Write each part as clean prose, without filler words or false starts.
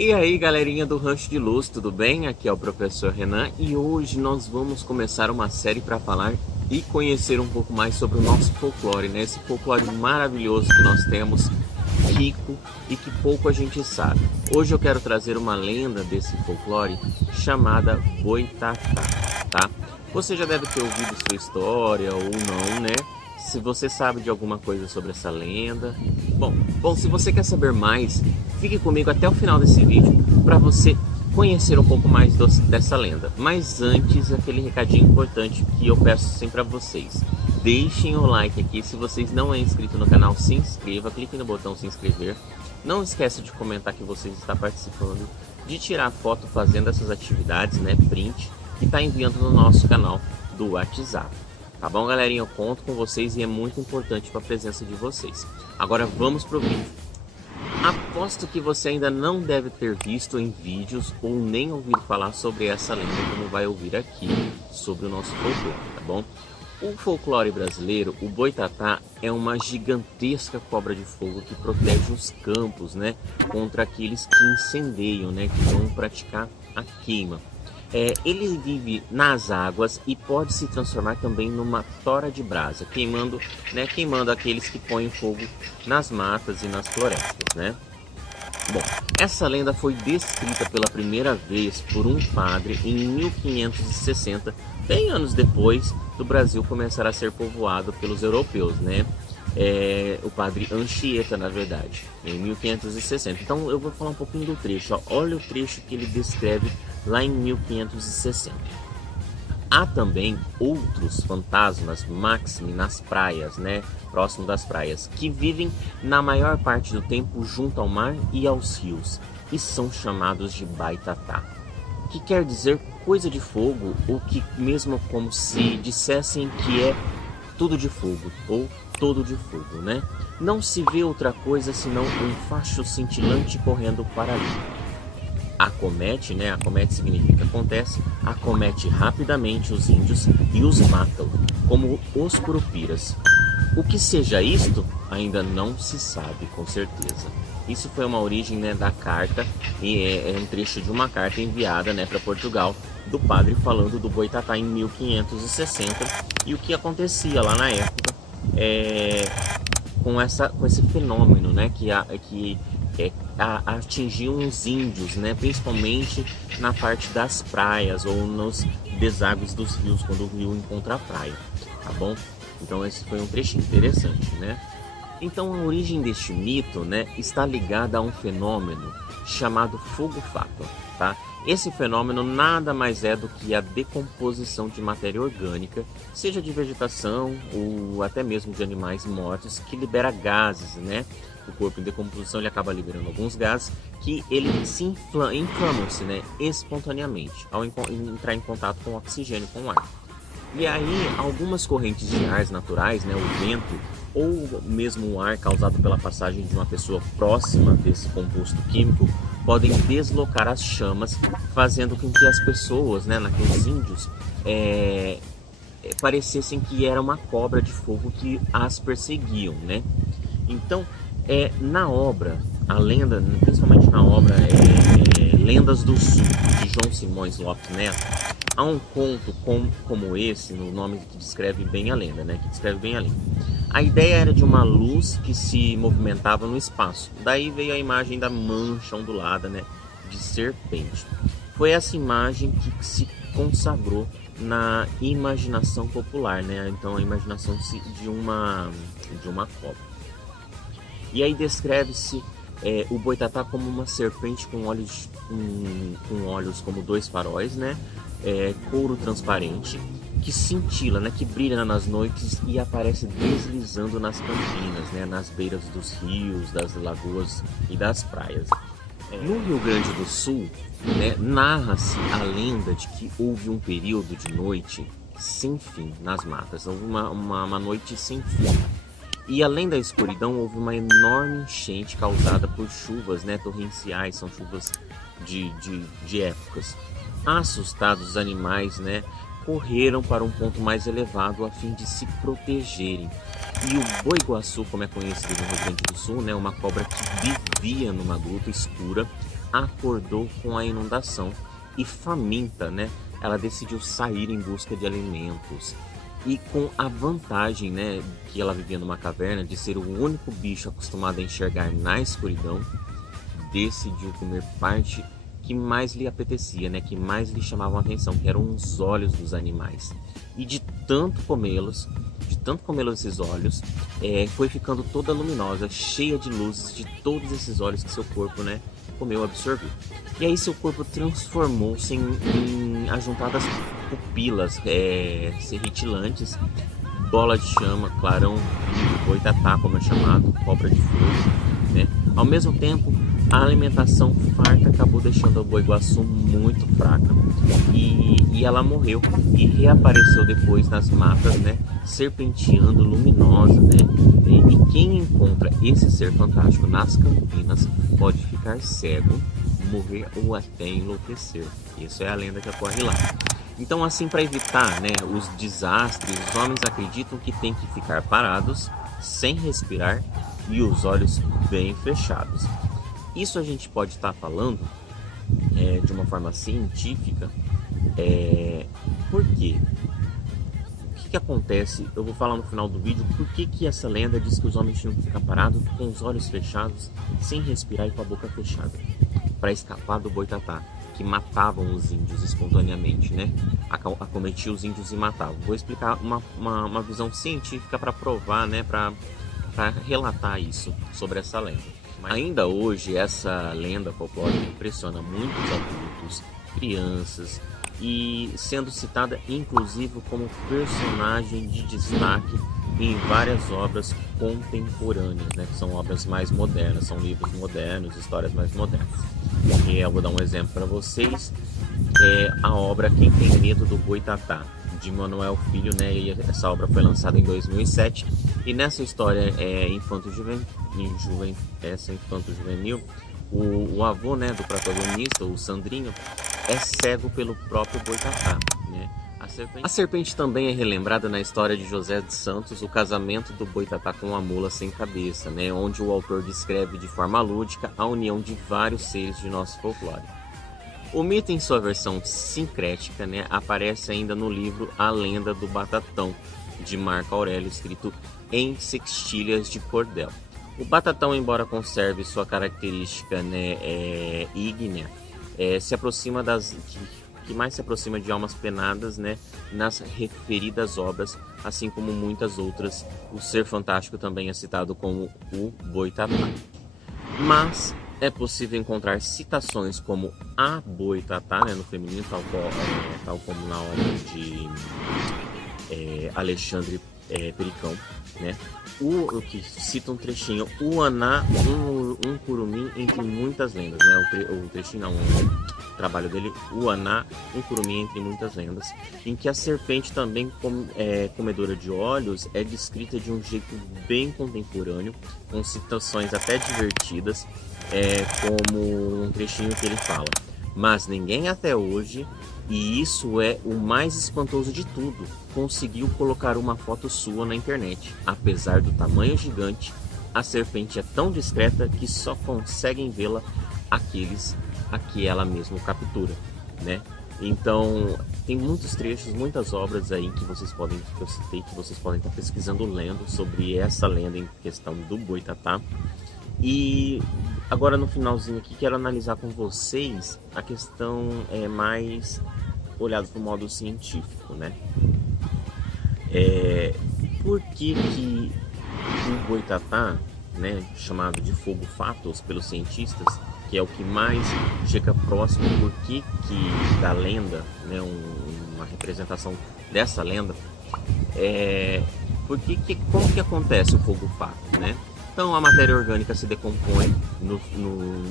E aí galerinha do Rancho de Luz, tudo bem? Aqui é o professor Renan e hoje nós vamos começar uma série para falar e conhecer um pouco mais sobre o nosso folclore, né? Esse folclore maravilhoso que nós temos, rico e que pouco a gente sabe. Hoje eu quero trazer uma lenda desse folclore chamada Boitatá, tá? Você já deve ter ouvido sua história ou não, né? Se você sabe de alguma coisa sobre essa lenda. Bom, se você quer saber mais, fique comigo até o final desse vídeo para você conhecer um pouco mais dessa lenda. Mas antes, aquele recadinho importante que eu peço sempre a vocês. Deixem o like aqui, se vocês não é inscrito no canal, se inscreva, clique no botão se inscrever. Não esqueça de comentar que vocês estão participando, de tirar foto fazendo essas atividades, né, print, e tá enviando no nosso canal do WhatsApp. Tá bom, galerinha? Eu conto com vocês e é muito importante para a presença de vocês. Agora vamos pro vídeo. Aposto que você ainda não deve ter visto em vídeos ou nem ouvido falar sobre essa lenda como vai ouvir aqui sobre o nosso folclore, tá bom? O folclore brasileiro, o Boitatá é uma gigantesca cobra de fogo que protege os campos, né, contra aqueles que incendeiam, né, que vão praticar a queima. Ele vive nas águas e pode se transformar também numa tora de brasa, queimando aqueles que põem fogo nas matas e nas florestas, né? Bom, essa lenda foi descrita pela primeira vez por um padre em 1560, bem anos depois do Brasil começar a ser povoado pelos europeus, né? O padre Anchieta, na verdade, em 1560. Então eu vou falar um pouquinho do trecho, ó. Olha o trecho que ele descreve lá em 1560. Há também outros fantasmas, máxime nas praias, né, próximo das praias, que vivem na maior parte do tempo junto ao mar e aos rios, e são chamados de Baitatá, que quer dizer coisa de fogo, ou que mesmo como se dissessem que é tudo de fogo, ou todo de fogo, né? Não se vê outra coisa senão um facho cintilante correndo para ali. Acomete, né? Acomete significa acontece, acomete rapidamente os índios e os matam, como os curupiras. O que seja isto, ainda não se sabe com certeza. Isso foi uma origem, né, da carta, e é um trecho de uma carta enviada, né, para Portugal, do padre falando do Boitatá em 1560 e o que acontecia lá na época com esse fenômeno, né, que atingiam os índios, né, principalmente na parte das praias ou nos deságues dos rios, quando o rio encontra a praia, tá bom? Então esse foi um trecho interessante, né? Então a origem deste mito, né, está ligada a um fenômeno chamado fogo-fato, tá? Esse fenômeno nada mais é do que a decomposição de matéria orgânica, seja de vegetação ou até mesmo de animais mortos, que libera gases, né? O corpo em decomposição ele acaba liberando alguns gases que ele se inflamam-se, né, espontaneamente ao entrar em contato com o oxigênio, com o ar. E aí algumas correntes de ar naturais, né, o vento ou mesmo o ar causado pela passagem de uma pessoa próxima desse composto químico podem deslocar as chamas, fazendo com que as pessoas, né, naqueles índios, parecessem que era uma cobra de fogo que as perseguiam, né? Então, na obra, a lenda, principalmente na obra Lendas do Sul, de João Simões Lopes Neto, há um conto como esse, no nome que descreve bem a lenda, né? Que descreve bem a lenda. A ideia era de uma luz que se movimentava no espaço. Daí veio a imagem da mancha ondulada, né, de serpente. Foi essa imagem que se consagrou na imaginação popular, né? Então a imaginação de uma cobra. E aí descreve-se o Boitatá como uma serpente com olhos como dois faróis, né? Couro transparente, que cintila, né? Que brilha nas noites e aparece deslizando nas campinas, né? Nas beiras dos rios, das lagoas e das praias. No Rio Grande do Sul, né, narra-se a lenda de que houve um período de noite sem fim nas matas, houve uma noite sem fim. E além da escuridão, houve uma enorme enchente causada por chuvas, né, torrenciais, são chuvas de épocas. Assustados, os animais, né, correram para um ponto mais elevado a fim de se protegerem. E o boi-guaçu, como é conhecido no Rio Grande do Sul, né, uma cobra que vivia numa gruta escura, acordou com a inundação e, faminta, né, ela decidiu sair em busca de alimentos. E com a vantagem, né, que ela vivia numa caverna, de ser o único bicho acostumado a enxergar na escuridão, decidiu comer parte que mais lhe apetecia, né, que mais lhe chamavam a atenção, que eram os olhos dos animais. E de tanto comê-los esses olhos, foi ficando toda luminosa, cheia de luzes de todos esses olhos que seu corpo, né, comeu, absorveu. E aí seu corpo transformou-se em ajuntadas pupilas serritilantes, bola de chama, clarão, boitatá, como é chamado, cobra de fogo, né? Ao mesmo tempo, a alimentação farta acabou deixando a Boi-Guaçu muito fraca e ela morreu e reapareceu depois nas matas, né, serpenteando, luminosa, né? E quem encontra esse ser fantástico nas Campinas pode ficar cego, morrer ou até enlouquecer. Isso é a lenda que ocorre lá. Então, assim, para evitar, né, os desastres, os homens acreditam que tem que ficar parados, sem respirar e os olhos bem fechados. Isso a gente pode estar falando de uma forma científica. Por quê? O que acontece? Eu vou falar no final do vídeo por que essa lenda diz que os homens tinham que ficar parados com os olhos fechados, sem respirar e com a boca fechada, para escapar do boitatá, que matavam os índios espontaneamente, né? Acometia os índios e matava. Vou explicar uma visão científica para provar, né? Para relatar isso sobre essa lenda. Mas ainda hoje essa lenda folclórica impressiona muitos adultos, crianças, e sendo citada inclusive como personagem de destaque em várias obras contemporâneas, né? Que são obras mais modernas, são livros modernos, histórias mais modernas. E eu vou dar um exemplo para vocês, a obra Quem Tem Medo do Boitatá, de Manuel Filho, né? E essa obra foi lançada em 2007, e nessa história infanto-juvenil, o avô, né, do protagonista, o Sandrinho, é cego pelo próprio boitatá, né? A serpente também é relembrada na história de José de Santos, O Casamento do Boitatá com a Mula Sem Cabeça, né? Onde o autor descreve de forma lúdica a união de vários seres de nosso folclore. O mito, em sua versão sincrética, né, aparece ainda no livro A Lenda do Batatão, de Marco Aurélio, escrito em sextilhas de cordel. O batatão, embora conserve sua característica, né, ígnea, se aproxima que mais se aproxima de almas penadas, né, nas referidas obras, assim como muitas outras. O ser fantástico também é citado como o boitatá. Mas é possível encontrar citações como a boitatá, né, no feminino, tal como na obra de Alexandre Pericão, né? O que cita um trechinho, o Aná, um curumim entre muitas lendas, né? O trechinho não, o trabalho dele, o Aná, um curumim entre muitas lendas, em que a serpente também comedora de olhos é descrita de um jeito bem contemporâneo, com citações até divertidas, como um trechinho que ele fala: mas ninguém até hoje, e isso é o mais espantoso de tudo, conseguiu colocar uma foto sua na internet. Apesar do tamanho gigante, a serpente é tão discreta que só conseguem vê-la aqueles a que ela mesma captura, né? Então, tem muitos trechos, muitas obras aí que eu citei, que vocês podem estar pesquisando, lendo sobre essa lenda em questão do boitatá. E agora no finalzinho aqui quero analisar com vocês a questão mais olhada do modo científico, né? Por que o boitatá, né, chamado de fogo fatos pelos cientistas, que é o que mais chega próximo, por que da lenda, né, uma representação dessa lenda, como que acontece o fogo fato, né? Então a matéria orgânica se decompõe,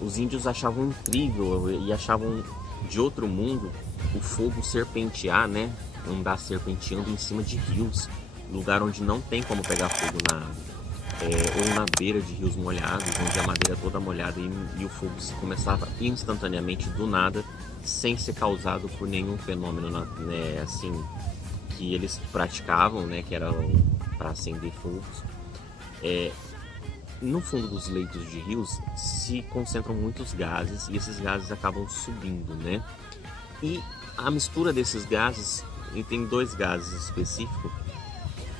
os índios achavam incrível e achavam de outro mundo o fogo serpentear, né? Andar serpenteando em cima de rios, lugar onde não tem como pegar fogo ou na beira de rios molhados, onde a madeira é toda molhada e o fogo começava instantaneamente do nada, sem ser causado por nenhum fenômeno, né, assim, que eles praticavam, né, que era para acender fogos. no fundo dos leitos de rios se concentram muitos gases e esses gases acabam subindo, né? E a mistura desses gases, e tem 2 gases específicos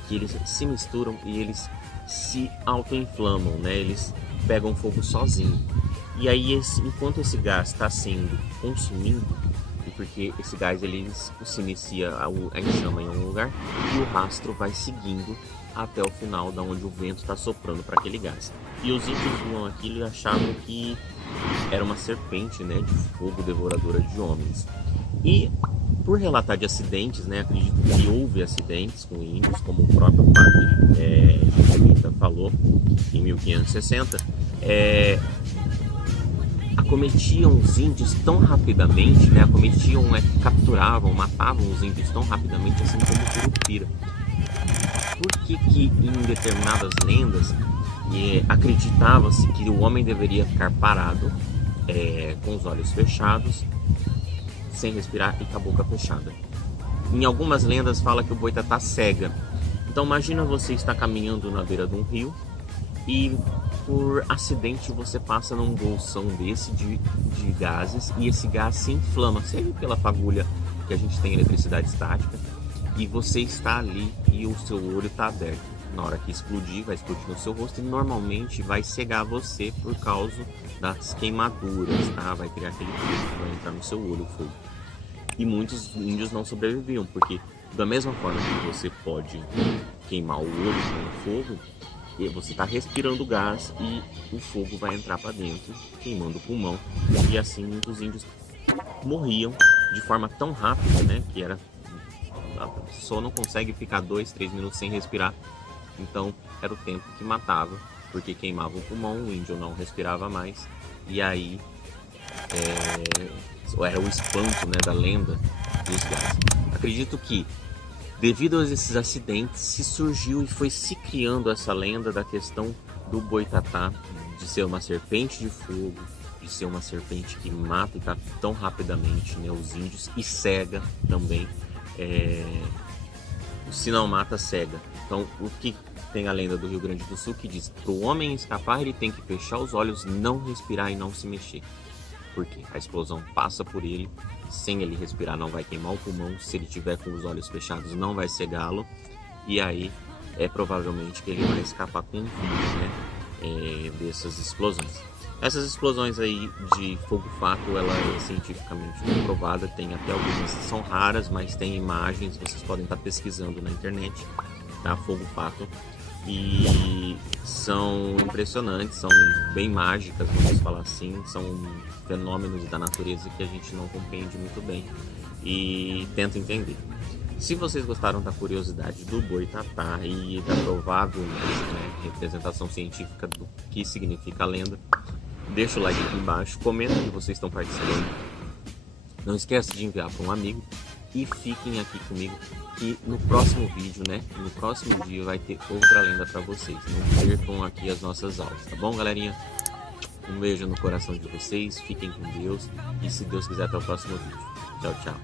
que eles se misturam e eles se autoinflamam, né? Eles pegam fogo sozinho. E aí, enquanto esse gás está sendo consumido, e porque esse gás ele se inicia a enxama em um lugar e o rastro vai seguindo até o final, da onde o vento está soprando para aquele gás. E os índios viam aquilo e achavam que era uma serpente, né, de fogo devoradora de homens. E por relatar de acidentes, né, acredito que houve acidentes com índios, como o próprio padre jesuíta falou em 1560, acometiam os índios tão rapidamente, né, capturavam, matavam os índios tão rapidamente, assim como o Curupira. Por que em determinadas lendas acreditava-se que o homem deveria ficar parado, com os olhos fechados, sem respirar e com a boca fechada? Em algumas lendas fala que o boitatá cega. Então imagina você estar caminhando na beira de um rio e por acidente você passa num bolsão desse de gases e esse gás se inflama, seja pela fagulha que a gente tem eletricidade estática, e você está ali e o seu olho está aberto. Na hora que explodir, vai explodir no seu rosto e normalmente vai cegar você por causa das queimaduras, tá? Vai criar aquele fogo que vai entrar no seu olho, o fogo. E muitos índios não sobreviviam, porque da mesma forma que você pode queimar o olho com o fogo, você está respirando gás e o fogo vai entrar para dentro, queimando o pulmão. E assim muitos índios morriam de forma tão rápida, né, que a pessoa não consegue ficar 2, 3 minutos sem respirar. Então era o tempo que matava, porque queimava o pulmão, o índio não respirava mais. E aí era o espanto, né, da lenda dos gases. Acredito que devido a esses acidentes se surgiu e foi se criando essa lenda da questão do boitatá, de ser uma serpente de fogo, de ser uma serpente que mata e tá tão rapidamente, né, os índios, e cega também. Se não mata, cega. Então o que tem a lenda do Rio Grande do Sul que diz: para o homem escapar ele tem que fechar os olhos, não respirar e não se mexer, porque a explosão passa por ele, sem ele respirar não vai queimar o pulmão, se ele tiver com os olhos fechados não vai cegá-lo, e aí provavelmente que ele vai escapar com vida, né, dessas explosões. Essas explosões aí de fogo-fato, ela é cientificamente comprovada, tem até algumas, são raras, mas tem imagens, vocês podem estar pesquisando na internet, tá? Fogo-fato, e são impressionantes, são bem mágicas, vamos falar assim, são fenômenos da natureza que a gente não compreende muito bem e tenta entender. Se vocês gostaram da curiosidade do boitatá e da provável, né, representação científica do que significa a lenda, deixa o like aqui embaixo, comenta que vocês estão participando, não esquece de enviar para um amigo e fiquem aqui comigo que no próximo vídeo, né, no próximo dia vai ter outra lenda para vocês. Não percam aqui as nossas aulas, tá bom, galerinha? Um beijo no coração de vocês, fiquem com Deus e se Deus quiser até o próximo vídeo. Tchau, tchau.